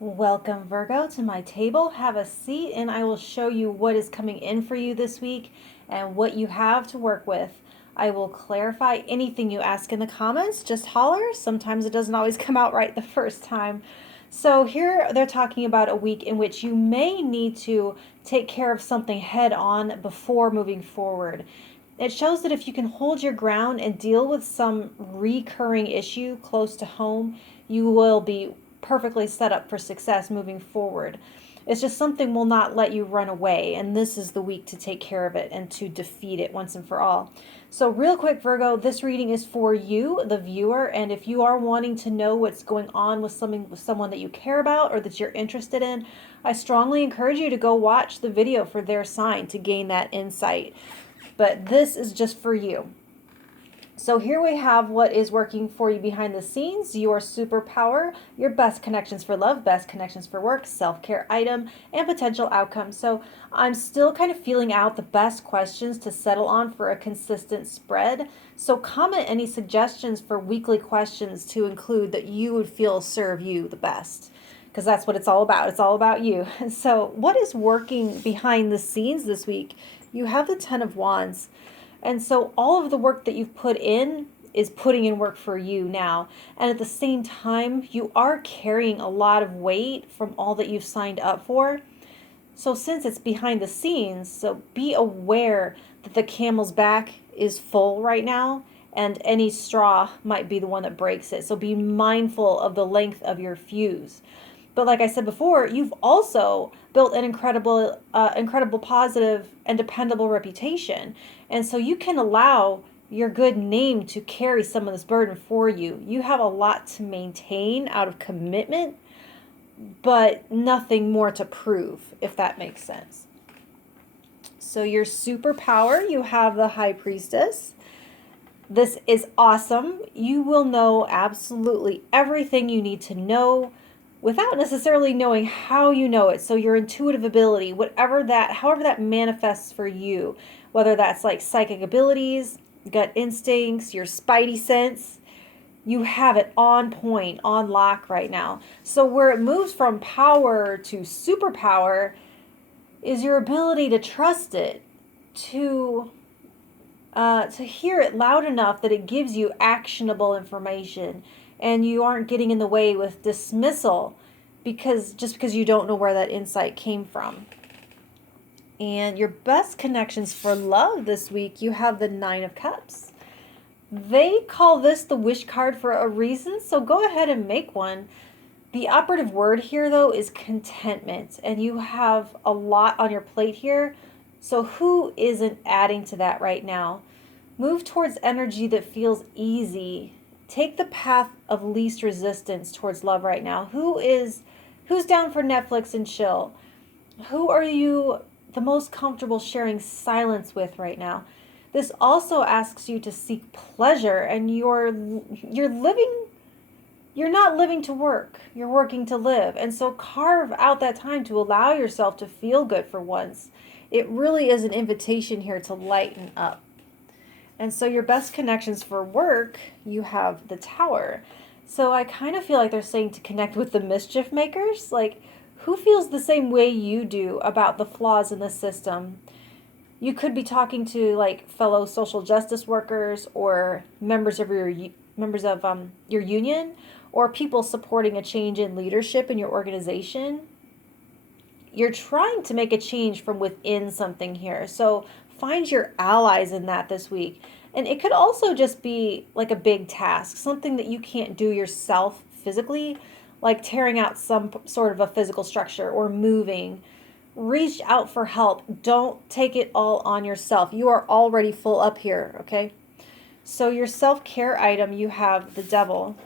Welcome, Virgo, to my table. Have a seat, and I will show you what is coming in for you this week and what you have to work with. I will clarify anything you ask in the comments. Just holler. Sometimes it doesn't always come out right the first time. So, here they're talking about a week in which you may need to take care of something head on before moving forward. It shows that if you can hold your ground and deal with some recurring issue close to home, you will be perfectly set up for success moving forward. It's just something will not let you run away, and this is the week to take care of it and to defeat it once and for all. So, real quick, Virgo, this reading is for you, the viewer, and if you are wanting to know what's going on with someone that you care about or that you're interested in, I strongly encourage you to go watch the video for their sign to gain that insight. But this is just for you. So here we have what is working for you behind the scenes, your superpower, your best connections for love, best connections for work, self-care item, and potential outcomes. So I'm still kind of feeling out the best questions to settle on for a consistent spread. So comment any suggestions for weekly questions to include that you would feel serve you the best, because that's what it's all about. It's all about you. So what is working behind the scenes this week? You have the Ten of Wands. And so all of the work that you've put in is putting in work for you now. And at the same time, you are carrying a lot of weight from all that you've signed up for. So since it's behind the scenes, so be aware that the camel's back is full right now, and any straw might be the one that breaks it. So be mindful of the length of your fuse. But like I said before, you've also built an incredible positive and dependable reputation. And so you can allow your good name to carry some of this burden for you. You have a lot to maintain out of commitment, but nothing more to prove, if that makes sense. So your superpower, you have the High Priestess. This is awesome. You will know absolutely everything you need to know without necessarily knowing how you know it. So your intuitive ability, however that manifests for you, whether that's like psychic abilities, gut instincts, your spidey sense, you have it on point, on lock right now. So where it moves from power to superpower is your ability to trust it, to hear it loud enough that it gives you actionable information, and you aren't getting in the way with dismissal because you don't know where that insight came from. And your best connections for love this week, you have the Nine of Cups. They call this the wish card for a reason, so go ahead and make one. The operative word here, though, is contentment, and you have a lot on your plate here. So who isn't adding to that right now? Move towards energy that feels easy. Take the path of least resistance towards love right now. Who's down for Netflix and chill? Who are you the most comfortable sharing silence with right now? This also asks you to seek pleasure, and you're not living to work. You're working to live. And so carve out that time to allow yourself to feel good for once. It really is an invitation here to lighten up. And so your best connections for work, you have the Tower. So I kind of feel like they're saying to connect with the mischief makers. Like, who feels the same way you do about the flaws in the system? You could be talking to like fellow social justice workers or members of your union, or people supporting a change in leadership in your organization. You're trying to make a change from within something here. So find your allies in that this week. And it could also just be like a big task, something that you can't do yourself physically, like tearing out some sort of a physical structure or moving. Reach out for help. Don't take it all on yourself. You are already full up here, okay? So your self-care item, you have the Devil.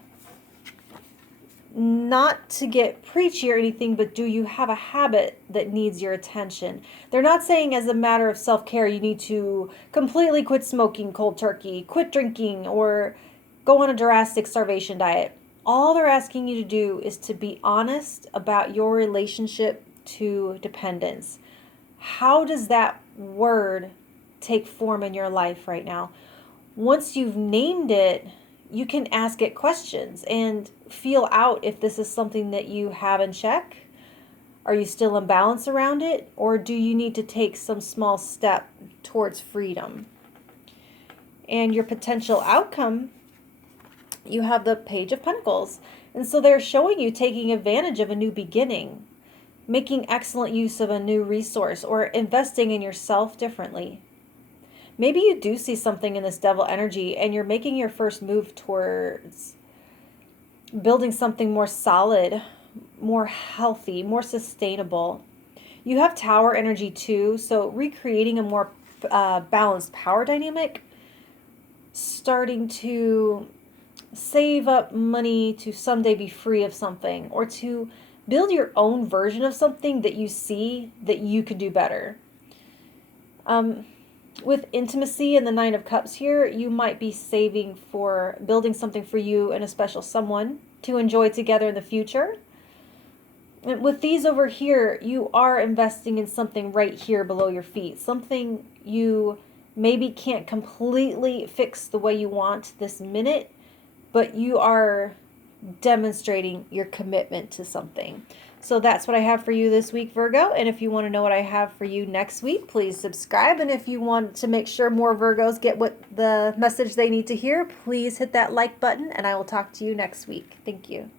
Not to get preachy or anything, but do you have a habit that needs your attention? They're not saying as a matter of self-care you need to completely quit smoking cold turkey, quit drinking, or go on a drastic starvation diet. All they're asking you to do is to be honest about your relationship to dependence. How does that word take form in your life right now? Once you've named it, you can ask it questions and feel out if this is something that you have in check. Are you still in balance around it? Or do you need to take some small step towards freedom? And your potential outcome, you have the Page of Pentacles. And so they're showing you taking advantage of a new beginning, making excellent use of a new resource, or investing in yourself differently. Maybe you do see something in this Devil energy and you're making your first move towards building something more solid, more healthy, more sustainable. You have Tower energy too, so recreating a more balanced power dynamic, starting to save up money to someday be free of something, or to build your own version of something that you see that you could do better. With intimacy and the Nine of Cups here, you might be saving for building something for you and a special someone to enjoy together in the future. And with these over here, you are investing in something right here below your feet. Something you maybe can't completely fix the way you want this minute, but you are demonstrating your commitment to something. So that's what I have for you this week, Virgo. And if you want to know what I have for you next week, please subscribe. And if you want to make sure more Virgos get what the message they need to hear, please hit that like button, and I will talk to you next week. Thank you.